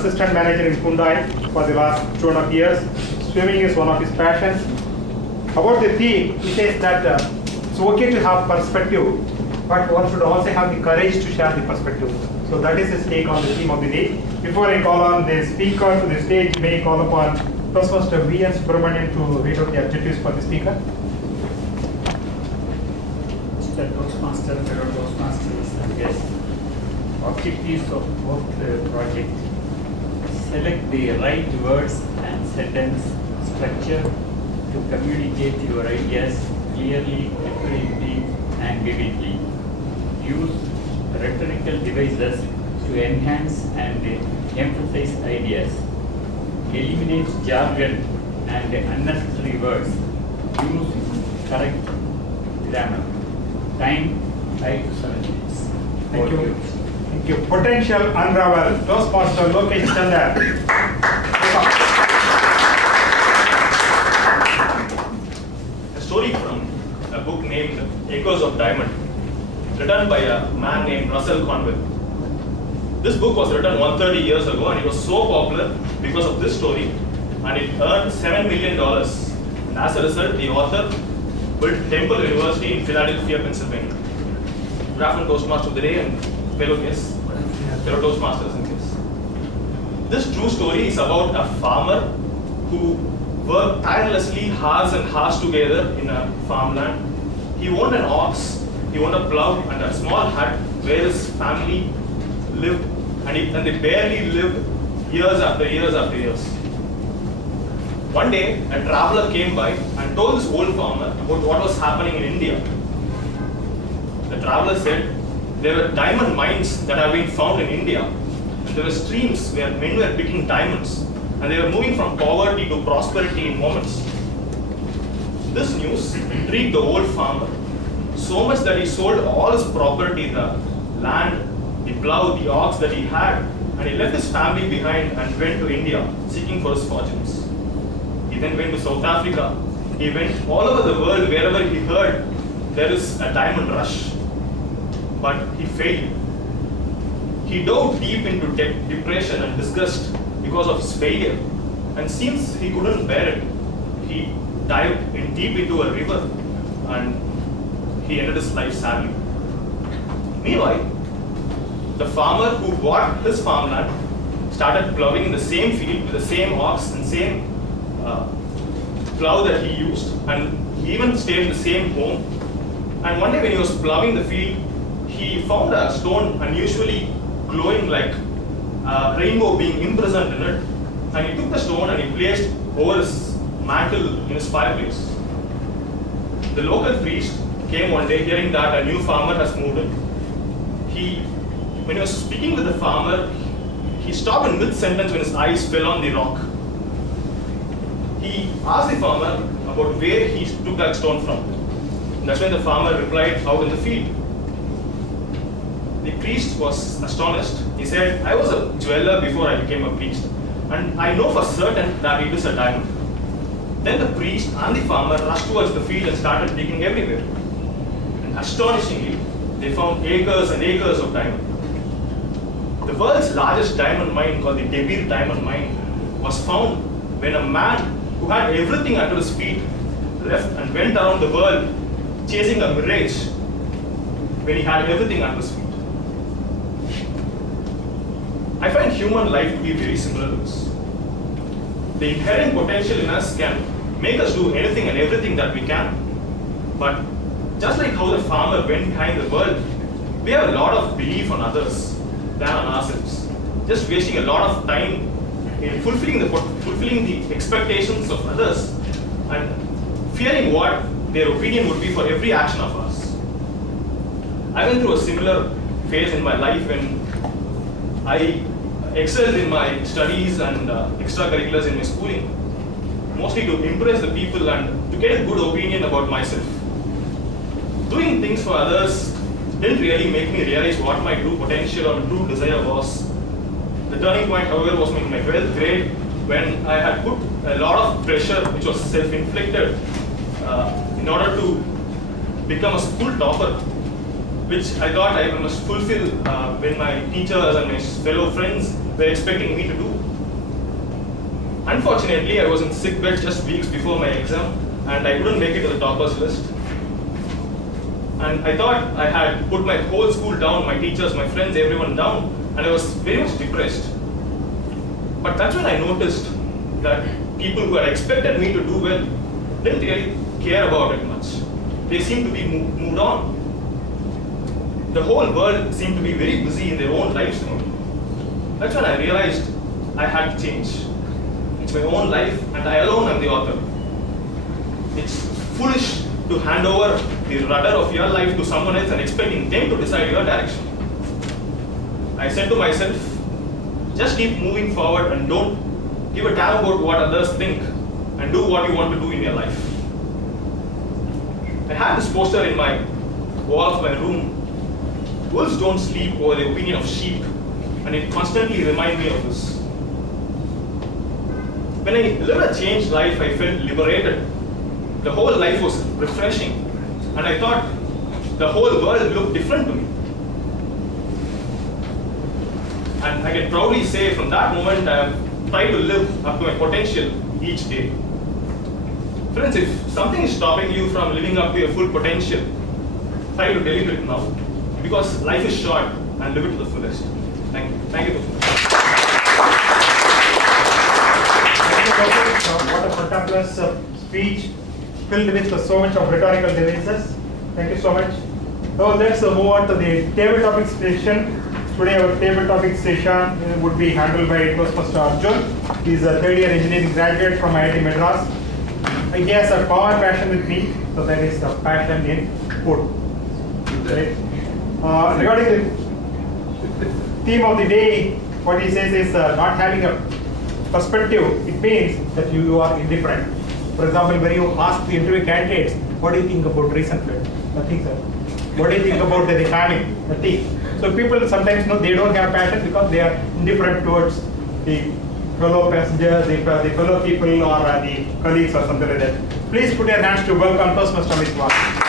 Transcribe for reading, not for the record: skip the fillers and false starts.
assistant manager in Hyundai for the last 2.5 years. Swimming is one of his passions. About the theme, he says that it's okay to have perspective, but one should also have the courage to share the perspective. So that is his take on the theme of the day. Before I call on the speaker to the stage, may I call upon Toastmaster V.N. Subramanian to read out the objectives for the speaker. Mr. Toastmaster, fellow Toastmasters and guests, objectives of both project. Select the right words and sentence structure to communicate your ideas clearly, accurately, and vividly. Use rhetorical devices to enhance and emphasize ideas. Eliminate jargon and unnecessary words. Use correct grammar. Time 5 to 7 minutes. Thank you. Thank you. Potential unravel. Toastmaster Lokesh Chandar. A story from a book named Echoes of Diamond, written by a man named Russell Conwell. This book was written 130 years ago and it was so popular because of this story, and it earned $7 million. And as a result, the author built Temple University in Philadelphia, Pennsylvania. Good afternoon, Toastmaster of the day and fellow guests, fellow Toastmasters and guests. This true story is about a farmer who worked tirelessly hours and hours together in a farmland. He owned an ox, he owned a plow and a small hut where his family lived, and they barely lived years after years after years. One day, a traveler came by and told this old farmer about what was happening in India. The traveler said there were diamond mines that have been found in India, and there were streams where men were picking diamonds, and they were moving from poverty to prosperity in moments. This news intrigued the old farmer so much that he sold all his property, the land, the plow, the ox that he had, and he left his family behind and went to India seeking for his fortunes. He then went to South Africa. He went all over the world wherever he heard there is a diamond rush. But he failed. He dove deep into depression and disgust because of his failure. And since he couldn't bear it, he dived in deep into a river and he ended his life sadly. Meanwhile, the farmer who bought his farmland started plowing in the same field with the same ox and same plow that he used, and he even stayed in the same home. And one day when he was plowing the field, he found a stone unusually glowing like a rainbow being imprisoned in it, and he took the stone and he placed over his mantle in his fireplace. The local priest came one day hearing that a new farmer has moved in. When he was speaking with the farmer, he stopped in mid-sentence when his eyes fell on the rock. He asked the farmer about where he took that stone from. And that's when the farmer replied, out in the field. The priest was astonished. He said, I was a jeweler before I became a priest, and I know for certain that it is a diamond. Then the priest and the farmer rushed towards the field and started digging everywhere. And astonishingly, they found acres and acres of diamond. The world's largest diamond mine, called the De Beer diamond mine, was found when a man who had everything under his feet left and went around the world chasing a mirage when he had everything under his feet. I find human life to be very similar to this. The inherent potential in us can make us do anything and everything that we can, but just like how the farmer went behind the world, we have a lot of belief on others than on ourselves, just wasting a lot of time in fulfilling the expectations of others and fearing what their opinion would be for every action of us. I went through a similar phase in my life when I excelled in my studies and extracurriculars in my schooling, mostly to impress the people and to get a good opinion about myself. Doing things for others didn't really make me realize what my true potential or true desire was. The turning point, however, was in my 12th grade when I had put a lot of pressure, which was self-inflicted, in order to become a school topper, which I thought I must fulfill when my teachers and my fellow friends were expecting me to do. Unfortunately, I was in sick bed just weeks before my exam, and I couldn't make it to the toppers list. And I thought I had put my whole school down, my teachers, my friends, everyone down, and I was very much depressed. But that's when I noticed that people who had expected me to do well didn't really care about it much. They seemed to be moved on. The whole world seemed to be very busy in their own lives now. That's when I realized I had to change. It's my own life, and I alone am the author. It's foolish to hand over the rudder of your life to someone else and expecting them to decide your direction. I said to myself, just keep moving forward and don't give a damn about what others think, and do what you want to do in your life. I had this poster in my wall of my room. Wolves don't sleep over the opinion of sheep, and it constantly reminds me of this. When I lived a changed life, I felt liberated. The whole life was refreshing, and I thought the whole world looked different to me. And I can proudly say from that moment I have tried to live up to my potential each day. Friends, if something is stopping you from living up to your full potential, try to delete it now. Because life is short, and live it to the fullest. Thank you. Thank you. What a fantabulous speech filled with so much of rhetorical devices. Thank you so much. Now let's move on to the table topic session. Today our table topic session would be handled by Mr. Arjun. He is a third year engineering graduate from IIT Madras. He has a common passion with me, so that is the passion in food. Right? Regarding the theme of the day, what he says is not having a perspective. It means that you are indifferent. For example, when you ask the interview candidates, what do you think about recent flood? Nothing, sir. What do you think about the famine? Nothing. So people sometimes they don't have passion because they are indifferent towards the fellow passengers, the fellow people, or the colleagues or something like that. Please put your hands to welcome first Mr. Miswar.